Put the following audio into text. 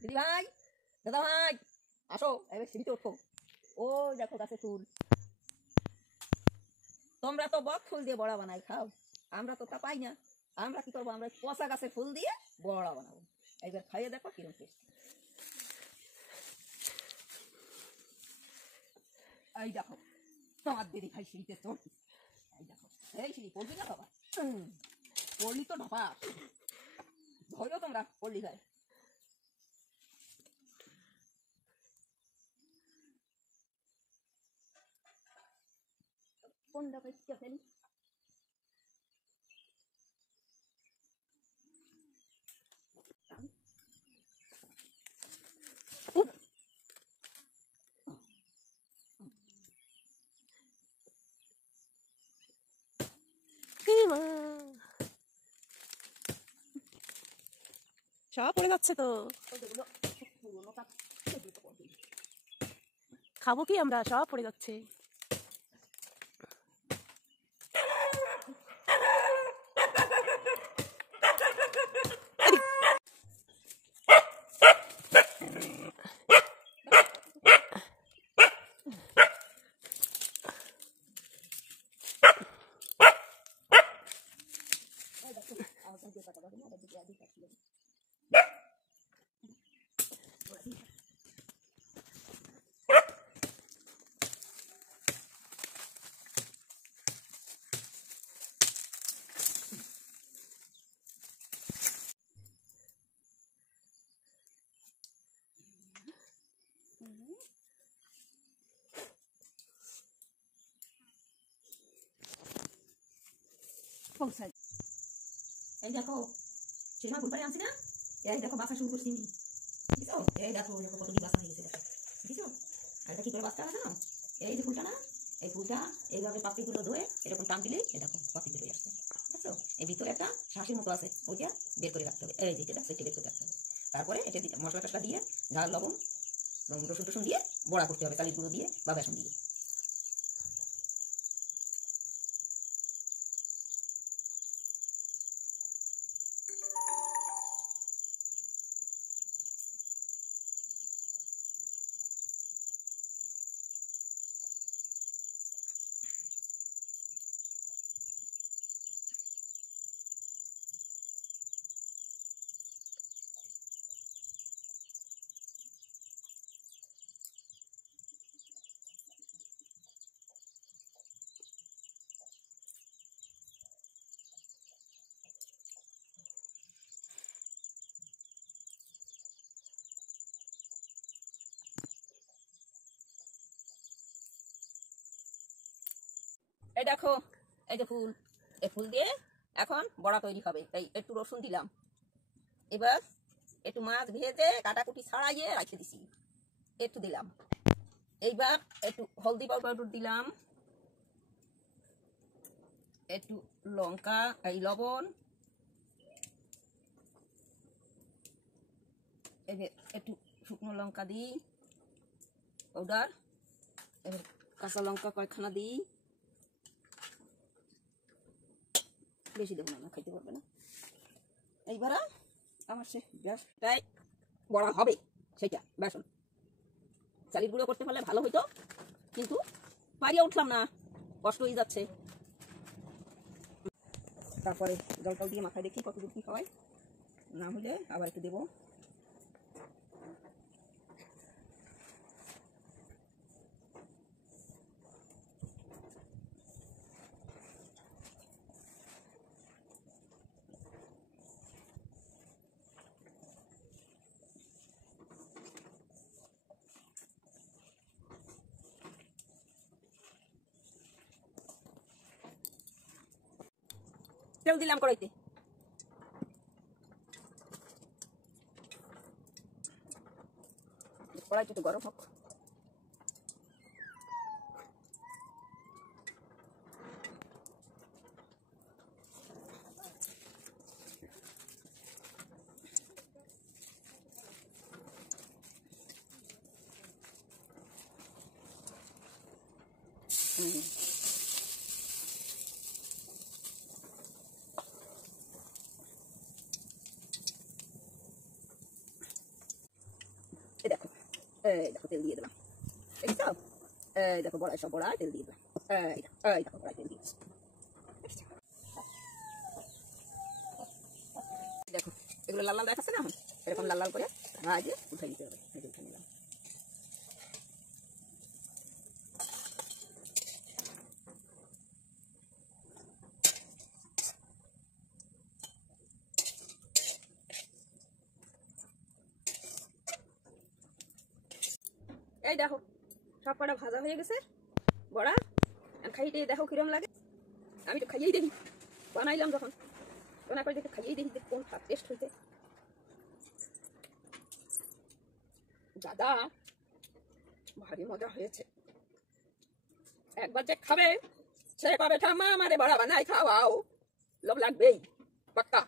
দিদি ভাই, দাদা ভাই, আসো এবার সিঁড়িতে ওঠো। ও দেখো গাছে ফুল। তোমরা তো বক ফুল দিয়ে বড়া বানাই খাও, আমরা তো তা পাই না। আমরা কি করবো, আমরা পচা গাছের ফুল দিয়ে বড়া বানাবো। এবার খাইয়ে দেখো কিরকম টেস্ট। এই দেখো তোমার দিদি ভাই সিঁড়িতে চড়ছি। এই দেখো এই সিঁড়ি পড়বি না বাবা, পড়লি তো ঢপা ধরো তোমরা পড়লি ভাই। কোনটা পেয়েছি ফেলি সব পড়ে যাচ্ছে তো। খাবো কি আমরা, সব পড়ে যাচ্ছে। এই দেখো সেটা ভুল পারে আনছি না। এই দেখো বাসা শুরু করছি, বুঝছো? এই দেখো দেখো কতটি বাসা হয়ে গেছে, দেখো বুঝছো? আর এটা কি করে বাসটা আছে না, এই যে ফুলটা না, এই ফুলটা এইভাবে পাপড়িগুলো ধুয়ে এরকম টান দিলে এই দেখো পাপড়ি বেরিয়ে আসছে, বুঝছো? এই ভিতরে একটা শাঁসের মতো আছে, ওইটা বের করে রাখতে হবে। এই যে এটা সেটা বের করে রাখতে হবে। তারপরে এটা মশলা টসলা দিয়ে ঝাল লবণ রসুন টসুন দিয়ে বড়া করতে হবে, চালের গুঁড়ো দিয়ে বা বেসন দিয়ে। এই দেখো এই যে ফুল, এই ফুল দিয়ে এখন বড়া তৈরি হবে। এই একটু রসুন দিলাম, এবার একটু মাছ ভেজে কাটাকুটি ছাড়াইয়ে রেখে দিছি, একটু দিলাম। এইবার একটু হলদি পাউডার দিলাম, একটু লঙ্কা এই লবণ, একটু শুকনো লঙ্কা দিই পাউডার, এবার কাঁচা লঙ্কা কয়েকখানা দিই, বেশি দেবো না, খাইতে পারবে না। এইবার আমার সে বেশটাই বড়া হবে, সেটা বেসন চালের গুঁড়ো করতে পারলে ভালো হইতো, কিন্তু পারিয়ে উঠলাম না, কষ্ট হয়ে যাচ্ছে। তারপরে জল টল দিয়ে মাথায় দেখি কতদূর কি খাওয়াই, না হলে আবার একটু দেবো। তেল দিলাম কড়াইতে, কড়াইটা একটু গরম হোক। এই দেখো তেল দিয়ে দিলাম, দেখছো? এই দেখো বড়াই সব বড়াই তেল দিয়ে দিলাম, এই দেখো বড়াই তেল দিয়েছি, দেখো এগুলো লাল লাল দেখাচ্ছে না, এরকম লাল লাল করে ভাজে উঠে দিতে হবে। উঠে নিলাম। এই দেখো সব কটা ভাজা হয়ে গেছে বড়া, খাইতে দেখো কিরম লাগে। আমি তো খাইয়েই দেখি, বানাইলাম যখন রান্না করে দেখে খাইয়েই দেখি কোন টেস্ট হয়েছে। দাদা ভারী মজা হয়েছে, একবার যে খাবে সে পাবে ঠাম্মা আমারে বড়া বানাই খাওয়াও, লোভ লাগবেই পাক্কা।